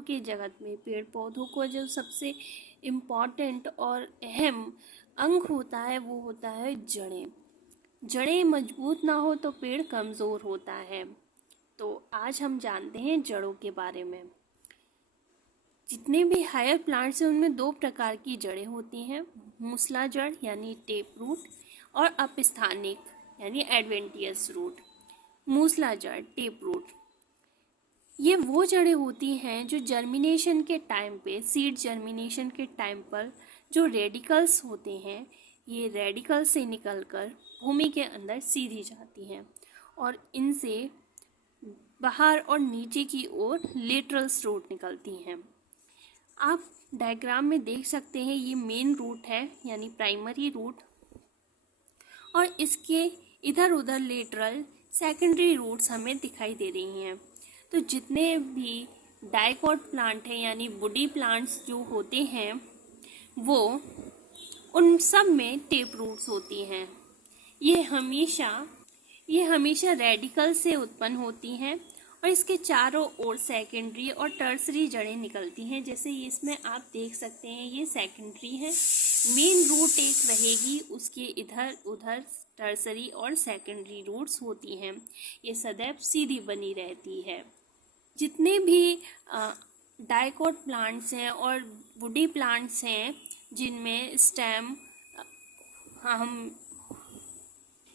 पौधों के जगत में पेड़ पौधों को जो सबसे इम्पॉर्टेंट और अहम अंग होता है वो होता है जड़ें। जड़ें मजबूत ना हो तो पेड़ कमज़ोर होता है। तो आज हम जानते हैं जड़ों के बारे में। जितने भी हायर प्लांट्स हैं उनमें दो प्रकार की जड़ें होती हैं, मूसला जड़ यानी टेप रूट और अपस्थानिक यानी एडवेंटियस रूट। मूसला जड़ टेप रूट ये वो जड़ें होती हैं जो जर्मिनेशन के टाइम पे, सीड जर्मिनेशन के टाइम पर जो रेडिकल्स होते हैं, ये रेडिकल से निकलकर भूमि के अंदर सीधी जाती हैं और इनसे बाहर और नीचे की ओर लेटरल रूट निकलती हैं। आप डायग्राम में देख सकते हैं ये मेन रूट है यानी प्राइमरी रूट, और इसके इधर उधर लेटरल सेकेंडरी रूट्स हमें दिखाई दे रही हैं। तो जितने भी डाइकोट प्लांट हैं यानी वुडी प्लांट्स जो होते हैं वो उन सब में टेप रूट्स होती हैं। ये हमेशा रेडिकल से उत्पन्न होती हैं और इसके चारों ओर सेकेंडरी और टर्सरी जड़ें निकलती हैं। जैसे इसमें आप देख सकते हैं ये सेकेंडरी है, मेन रूट एक रहेगी, उसके इधर उधर टर्सरी और सेकेंडरी रूट्स होती हैं। ये सदैव सीधी बनी रहती है। जितने भी डाइकोट प्लांट्स हैं और वुडी प्लांट्स हैं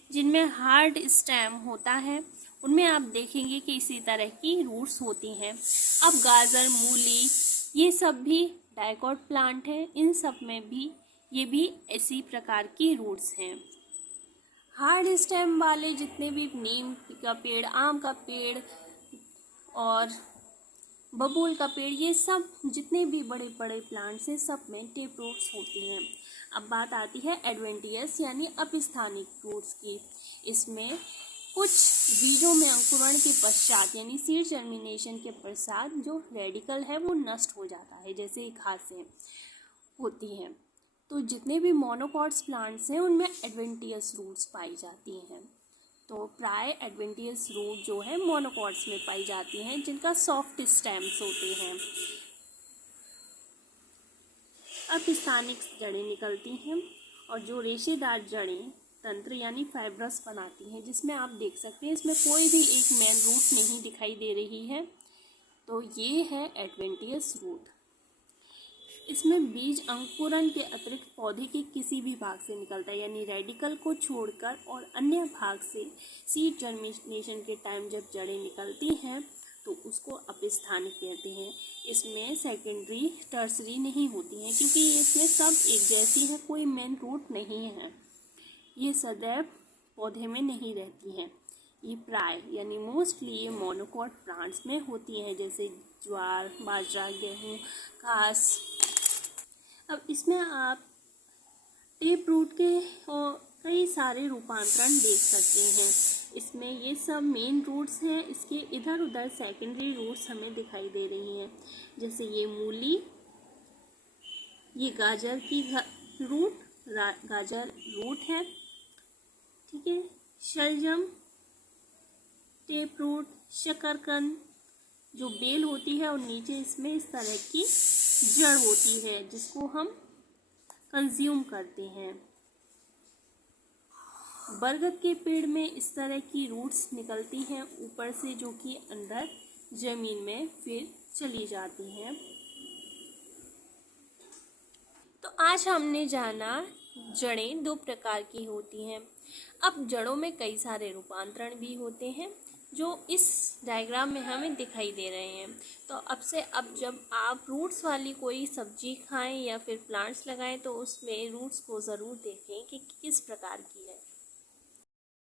जिनमें हार्ड स्टेम होता है उनमें आप देखेंगे कि इसी तरह की रूट्स होती हैं। अब गाजर, मूली ये सब भी डाइकोट प्लांट हैं, इन सब में भी ये भी इसी प्रकार की रूट्स हैं। हार्ड स्टेम वाले जितने भी नीम का पेड़, आम का पेड़ और बबूल का पेड़, ये सब जितने भी बड़े बड़े प्लांट्स हैं सब में टेप रूट्स होती हैं। अब बात आती है एडवेंटियस यानी अपस्थानिक रूट्स की। इसमें कुछ बीजों में अंकुरण के पश्चात यानी सीड जर्मिनेशन के पश्चात जो रेडिकल है वो नष्ट हो जाता है, जैसे घासें होती हैं। तो जितने भी मोनोकॉट्स प्लांट्स हैं उनमें एडवेंटियस रूट्स पाई जाती हैं। तो प्राय एडवेंटियस रूट जो है मोनोकॉट्स में पाई जाती हैं जिनका सॉफ्ट स्टेम्स होते हैं। अपस्थानिक जड़ें निकलती हैं और जो रेशेदार जड़ें तंत्र यानी फाइब्रस बनाती हैं, जिसमें आप देख सकते हैं इसमें कोई भी एक मेन रूट नहीं दिखाई दे रही है। तो ये है एडवेंटियस रूट। इसमें बीज अंकुरण के अतिरिक्त पौधे के किसी भी भाग से निकलता है यानी रेडिकल को छोड़कर, और अन्य भाग से सीड जर्मिनेशन के टाइम जब जड़ें निकलती हैं तो उसको अपस्थानिक कहते हैं। इसमें सेकेंडरी टर्सरी नहीं होती हैं क्योंकि इसमें सब एक जैसी है, कोई मेन रूट नहीं है। ये सदैव पौधे में नहीं रहती हैं। ये प्राय यानी मोस्टली ये मोनोकॉट प्लांट्स में होती हैं, जैसे ज्वार, बाजरा, गेहूँ, घास। अब इसमें आप टेप रूट के कई सारे रूपांतरण देख सकते हैं। इसमें ये सब मेन रूट्स हैं, इसके इधर उधर सेकेंडरी रूट्स हमें दिखाई दे रही हैं। जैसे ये मूली, ये गाजर की गाजर रूट है, ठीक है। शलजम टेप रूट, शकरकंद जो बेल होती है और नीचे इसमें इस तरह की जड़ होती है जिसको हम कंज्यूम करते हैं। बरगद के पेड़ में इस तरह की रूट्स निकलती हैं ऊपर से, जो कि अंदर जमीन में फिर चली जाती हैं। तो आज हमने जाना जड़ें दो प्रकार की होती हैं। अब जड़ों में कई सारे रूपांतरण भी होते हैं जो इस डायग्राम में हमें दिखाई दे रहे हैं। तो अब जब आप रूट्स वाली कोई सब्जी खाएं या फिर प्लांट्स लगाएं तो उसमें रूट्स को ज़रूर देखें कि किस प्रकार की है।